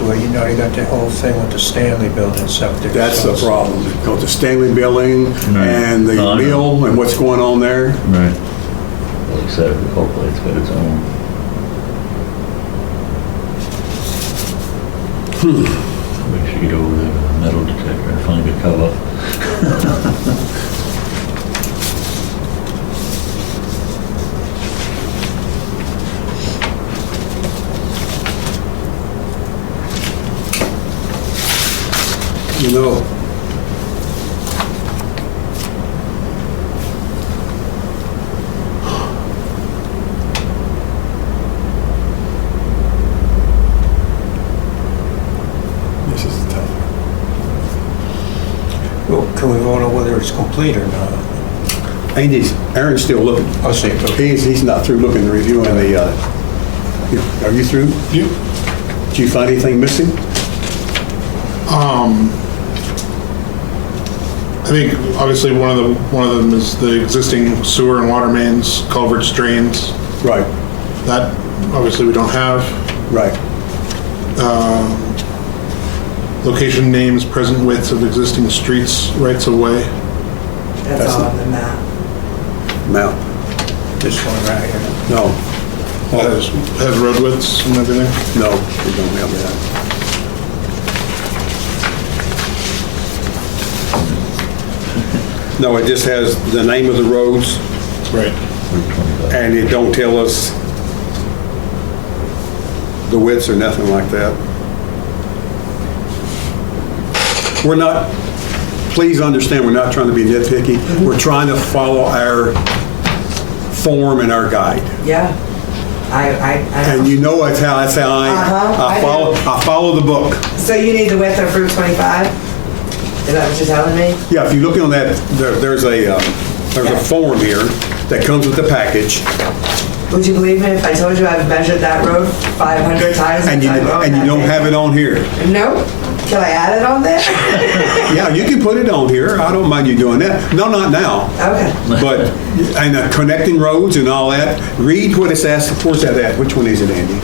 well, you got the whole thing with the Stanley building septic. That's so the problem. Because the Stanley Building Right. and the No, I know. mill and what's going on there. Right. Like I said, hopefully it's got its own. We should get over there with a metal detector and find a good cover. You know, this is tough. Well, can we vote on whether it's complete or not? Aaron's still looking. I'll see. Okay. He's not through looking and reviewing the, are you through? You, Did you find anything missing? I think obviously one of them is the existing sewer and water mains, culverts, drains. Right, That obviously we don't have. right. Location names, present widths of existing streets, rights of way. That's all on the map. Mount, This one right here. no, Has road widths and everything. no, we don't have that. No, it just has the name of the roads, Right. and it don't tell us the widths or nothing like that. We're not, please understand, we're not trying to be nitpicky. We're trying to follow our form and our guide. Yeah. I And you know that's how Uh-huh, I follow the book. So you need the width of Route 25? Is that what you're telling me? Yeah, if you look on that, there's a form here that comes with the package, Would you believe me if I told you I've measured that road 500 times? and you since I've owned that don't thing? have it on here. Nope. Can I add it on there? Yeah, you can put it on here. I don't mind you doing that. No, not now. Okay. But, and connecting roads and all that, read what it says. Where's that at? Which one is it, Andy?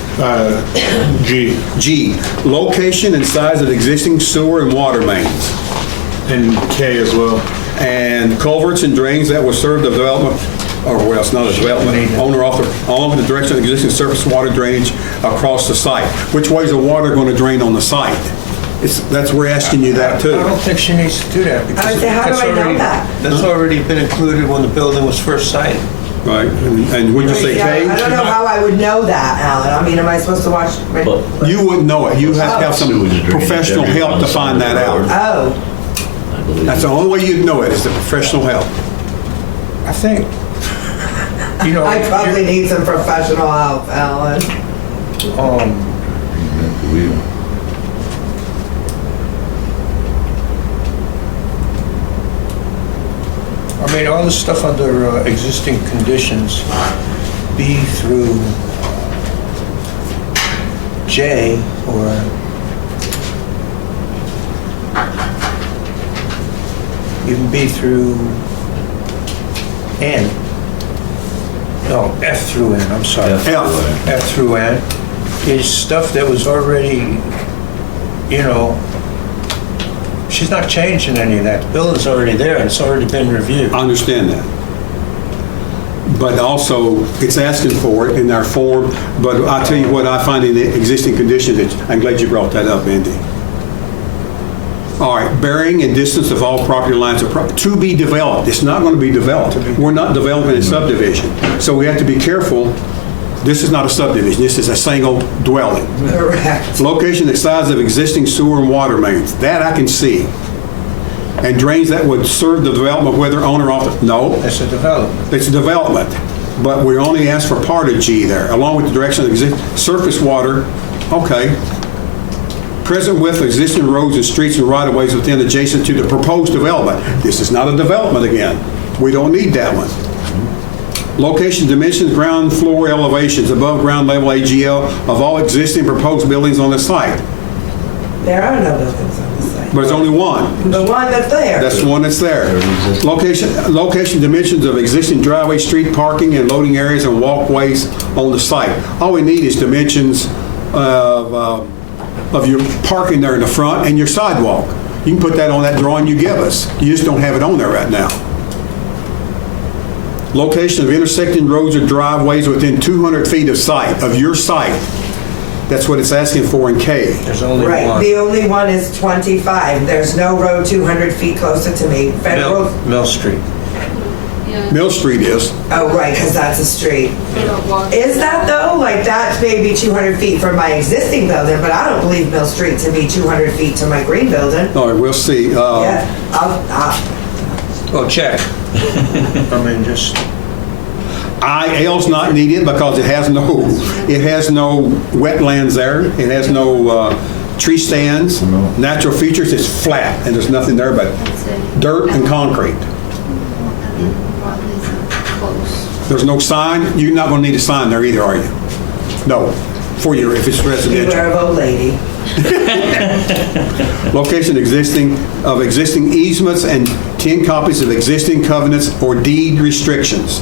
G G, location and size of existing sewer and water mains, and K as well. and culverts and drains that will serve the development, or well, it's not a development, owner author, along the direction of existing surface water drainage across the site. Which way is the water going to drain on the site? We're asking you that I too. don't think she needs to do that because I would say, how do that's I know already- that? That's already been included when the building was first sited. Right, and would you say Yeah, K? I don't know how I would know that, Alan. I mean, am I supposed to watch? But You wouldn't know it. You have to have some Sewage drainage professional every help on to the side find of that the road. out. Oh, I believe. That's the only way you'd know it, is the professional help. I think, I probably need some professional help, Alan. Reinvent the wheel. I mean, all this stuff under existing conditions, B through J, or even B through N, no, F through N, I'm sorry. F. F. F through N is stuff that was already, you know, she's not changing any of that. The building's already there and it's already been reviewed. I understand that. But also, it's asking for it in our form, but I'll tell you what I find in the existing conditions, I'm glad you brought that up, Andy. All right, bearing and distance of all property lines to be developed. It's not going to be developed. We're not developing a subdivision. So we have to be careful. This is not a subdivision. This is a single dwelling. Correct. Location and size of existing sewer and water mains. That I can see. And drains that would serve the development, whether owner or no. It's a development. It's a development, but we only ask for part of G there, along with the direction of surface water, okay. Present width of existing roads and streets and right-of-ways within adjacent to the proposed development. This is not a development again. We don't need that one. Location, dimensions, ground floor elevations, above ground level AGL of all existing proposed buildings on the site. There are no buildings on the site. But there's only one. The one that's there. That's the one that's there. Location dimensions of existing driveway, street parking, and loading areas and walkways on the site. All we need is dimensions of your parking there in the front and your sidewalk. You can put that on that drawing you give us. You just don't have it on there right now. Location of intersecting roads or driveways within 200 feet of site, of your site. That's what it's asking for in K. There's only Right, one. the only one is 25. There's no road 200 feet closer to me. Federal, Mill Street. Yeah. Mill Street is. oh, right, because that's a street. They don't walk- Is that though? Like that's maybe 200 feet from my existing building, but I don't believe Mill Street to be 200 feet to my green building. All right, we'll see. Yeah, Well, check. I mean, just, IL's not needed because it has no wetlands there. It has no tree stands, natural features. It's flat and there's nothing there but That's it. dirt and concrete. Close. There's no sign. You're not going to need a sign there either, are you? No, for your, if it's residential. beware of old lady. Location of existing easements and 10 copies of existing covenants or deed restrictions.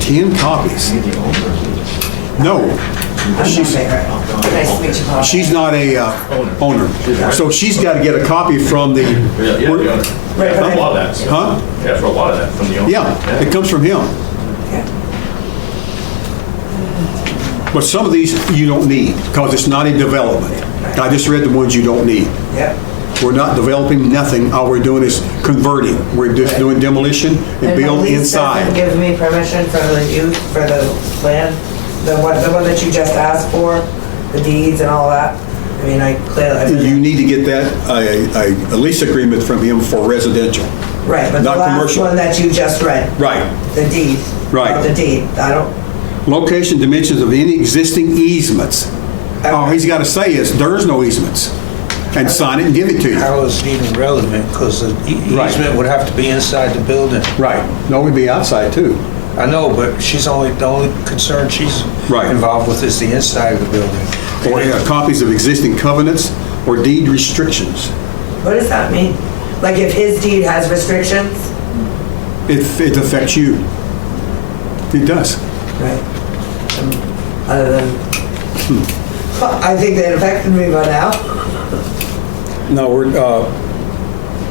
10 copies? No. I'm not favorite. Nice to meet you, Paul. She's not a owner. So she's got to get a copy from the, Yeah, the owner. Right, Yeah, for a right. lot of that. huh? Yeah, for a lot of that, from the owner. Yeah, it comes from him. Yeah. But some of these you don't need because it's not a development. I just read the ones you don't need. Yep. We're not developing nothing. All we're doing is converting. We're just doing demolition and And the build lease doesn't inside. give me permission for the use, for the land, the one that you just asked for, the deeds and all that. I mean, I clearly. You need to get that, a lease agreement from him for residential. Right, but the not last commercial. one that you just read, Right. the deed. Right. The deed, I don't, Location, dimensions of any existing easements. All he's got to say is, there's no easements. And sign it and give it to you. how is it even relevant? Because the Right. easement would have to be inside the building. Right. No, we'd be outside too. I know, but the only concern she's Right. involved with is the inside of the building. Or copies of existing covenants or deed restrictions. what does that mean? Like if his deed has restrictions? It affects you. It does. Right. Other than, I think they affected me by now. No, we're,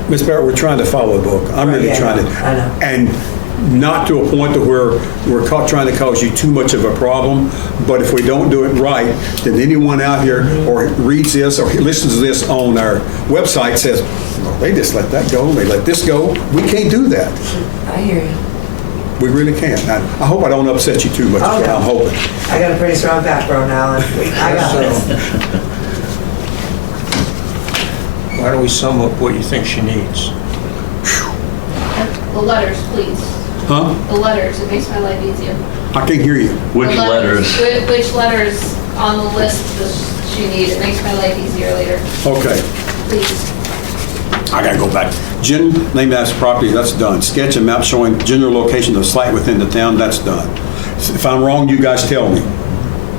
Ms. Barrett, we're trying to follow the book. I'm really Right, yeah, trying to. I know. And not to a point to where we're trying to cause you too much of a problem, but if we don't do it right, then anyone out here or reads this or listens to this on our website says, well, they just let that go, they let this go. We can't do that. I hear you. We really can't. I hope I don't upset you too much. Oh, no. I'm hoping. I got a pretty strong backbone now, and I got this. Why don't we sum up what you think she needs? The letters, please. Huh? The letters, it makes my life easier. I can't hear you. Which The letters? Which letters on the list does she need? It makes my life easier later, Okay. please. I gotta go back. Name that's property, that's done. Sketch and map showing general location of the site within the town, that's done. If I'm wrong, you guys tell me.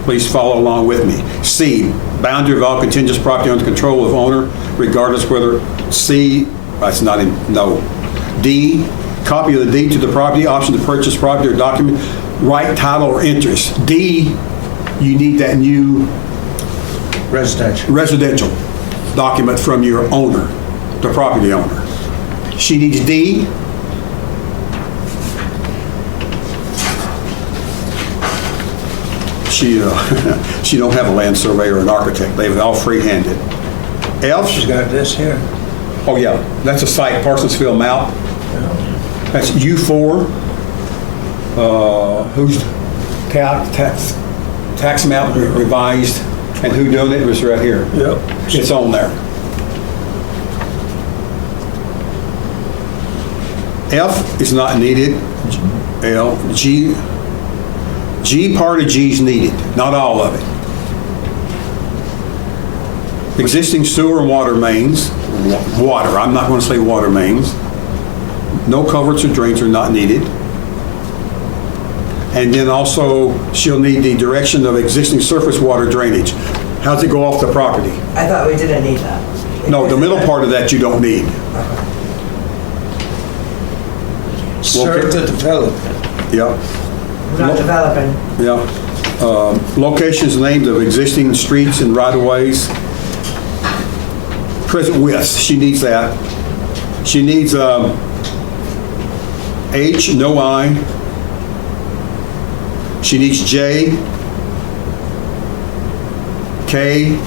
Please follow along with me. C, boundary of all contiguous property under control of owner, regardless whether C, that's not in, no. D, copy of the deed to the property, option to purchase property or document, right, title, or interest. D, you need that new residential document from your owner, the property owner. She needs D. She don't have a land surveyor or an architect. They've all free-handed. F. She's got this here. Oh, yeah, that's a site, Parsonsville map. That's U4. Who's tax map revised, and who done it was right here. Yep. It's on there. F is not needed. L, G part of G is needed, not all of it. Existing sewer and water mains, water, I'm not going to say water mains. No culverts or drains are not needed. And then also, she'll need the direction of existing surface water drainage. How's it go off the property? I thought we didn't need that. No, the middle part of that you don't need. Serve the development. Yep. Not developing. Yeah. Locations named of existing streets and right-of-ways. Present widths, she needs that. She needs H, no I. She needs J, K,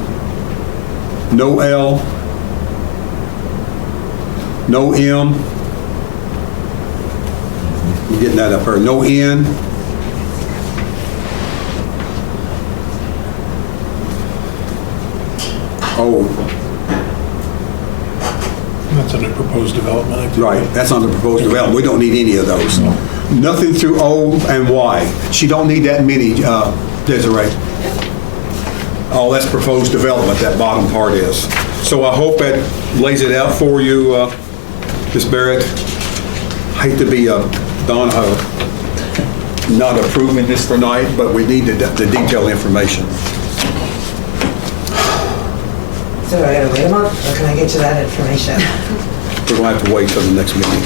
no L, no M. I'm getting that up here. No N. Oh, That's under proposed development. I think. right, that's on the proposed development. We don't need any of those. Nothing through O and Y. She don't need that many, Desiree. Oh, that's proposed development, that bottom part is. So I hope that lays it out for you, Ms. Barrett. Hate to be Don, not approving this tonight, but we need the detailed information. So do I gotta wait a month, or can I get you that information? We're going to have to wait till the next meeting.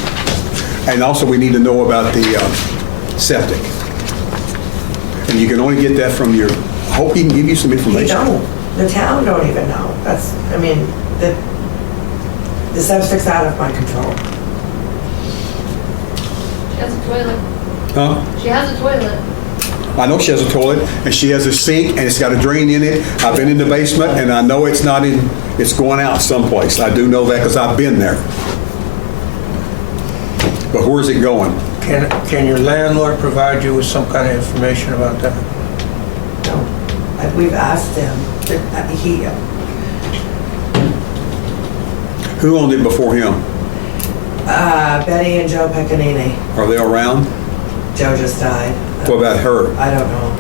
And also, we need to know about the septic. And you can only get that from your, I hope he can give you some They information. don't. The town don't even know. That's, I mean, the septic's out of my control. She has a toilet. Huh? She has a toilet. I know she has a toilet, and she has a sink, and it's got a drain in it. I've been in the basement, and I know it's not in, it's going out someplace. I do know that because I've been there. But where's it going? Can your landlord provide you with some kind of information about that? No. We've asked him. Who owned it before him? Betty and Joe Pecanini. Are they around? Joe just died. What about her? I don't know.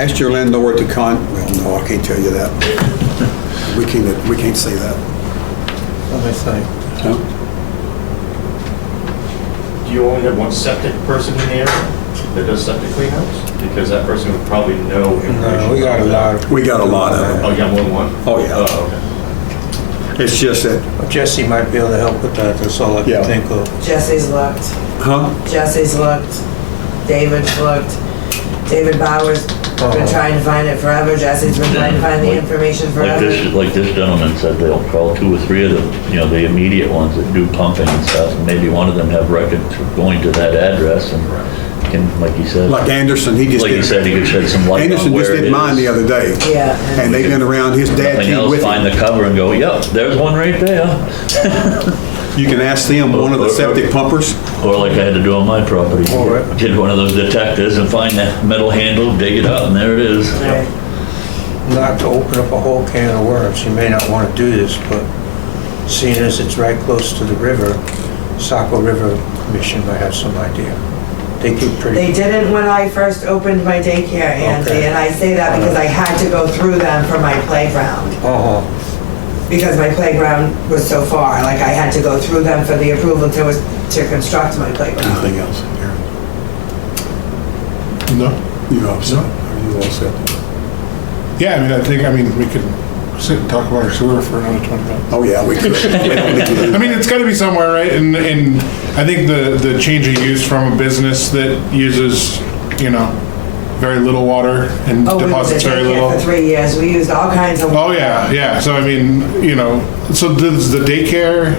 Ask your landlord to well, no, I can't tell you that. We can't say that. Let me think. Huh? Do you only have one septic person in the area that does septic cleanouts? Because that person would probably know information. No, we got a lot of. We got a lot of them. Oh, you got more than one? Oh, yeah. Oh, okay. It's just that, Jesse might be able to help with that, that's all I Yeah. can think of. Jesse's looked. huh? Jesse's looked. David's looked. David Bauer's been trying to find it forever. Jesse's been trying to find the information forever. Like this gentleman said, they'll call 2 or 3 of them, the immediate ones that do pumping and stuff, and maybe one of them have record going to that address, and can, like he said, Like Anderson, he just like he did. said, he could shed some light Anderson on just where it did mine the is. other day. Yeah. And they've been around, his dad Nothing came else, with find him. the cover and go, yep, there's one right there. You can ask them, one of the septic pumpers. Or like I had to do on my property. Alright. Get one of those detectors and find that metal handle, dig it up, and there it is. Right. Not to open up a whole can of worms, you may not want to do this, but seeing as it's right close to the river, Saco River Commission might have some idea. They keep They pretty, didn't when I first opened my daycare, Andy, Okay. and I say that because I had to go through them for my playground. Because my playground was so far, like I had to go through them for the approval to construct my playground. Anything else? No? You all set? Are you all set? Yeah, we could sit and talk about our sewer for another 20 minutes. Oh, yeah, we could. We don't need to do I mean, it's gotta be somewhere, right? And I think the change of use from a business that uses, very little water and Oh, we was deposits at very daycare little. for 3 years. We used all kinds of. Oh, yeah. So I mean, so does the daycare